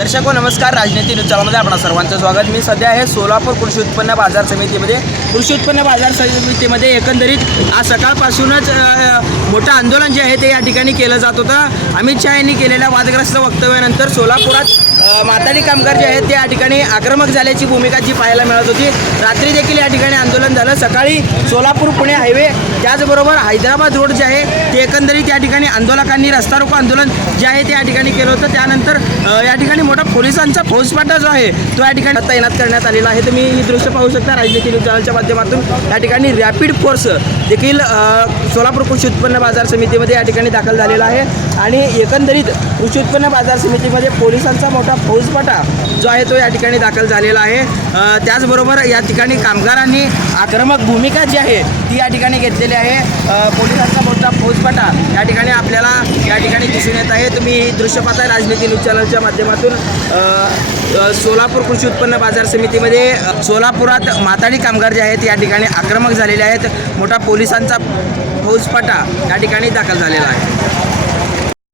दर्शक नमस्कार. राजनीती न्यूज चॅनलमध्ये आपणा सर्वांचं स्वागत. मी सध्या आहे सोलापूर कृषी उत्पन्न बाजार समितीमध्ये. कृषी उत्पन्न बाजार समितीमध्ये एकंदरीत आज सकाळपासूनच मोठं आंदोलन जे आहे ते या ठिकाणी केलं जात होतं. अमित शहा यांनी केलेल्या वादग्रस्त वक्तव्यानंतर सोलापुरात मातारी कामगार जे आहेत ते या ठिकाणी आक्रमक झाल्याची भूमिका जी पाहायला मिळत होती. रात्री देखील या ठिकाणी आंदोलन झालं. सकाळी सोलापूर पुणे हायवे त्याचबरोबर हैदराबाद रोड जे आहे ते एकंदरीत या ठिकाणी आंदोलकांनी रस्ता रोको आंदोलन जे आहे ते या ठिकाणी केलं होतं. त्यानंतर या ठिकाणी मोठा पोलिसांचा फौजपाटा जो आहे तो या ठिकाणी तैनात करण्यात आलेला आहे. तुम्ही ही दृश्य पाहू शकता राजनीती न्यूज चॅनलच्या माध्यमातून. या ठिकाणी रॅपिड फोर्स देखील सोलापूर कृषी उत्पन्न बाजार समितीमध्ये या ठिकाणी दाखल झालेला आहे. आणि एकंदरीत कृषी उत्पन्न बाजार समितीमध्ये पोलिसांचा मोठा फौजपाटा जो आहे तो या ठिकाणी दाखल झालेला आहे. त्याचबरोबर या ठिकाणी कामगारांनी आक्रमक भूमिका जी आहे ती या ठिकाणी घेतलेली आहे. पोलिसांचा मोठा फौजपाटा या ठिकाणी आपल्याला या ठिकाणी दिसून येत आहे. तुम्ही ही दृश्य पाहताय राजनीती न्यूज चॅनलच्या माध्यमातून. सोलापूर कृषी उत्पन्न बाजार समितीमध्ये सोलापुरात माताडी कामगार जे आहेत या ठिकाणी आक्रमक झालेले आहेत. मोठा पोलिसांचा फौजफाटा या ठिकाणी दाखल झालेला आहे.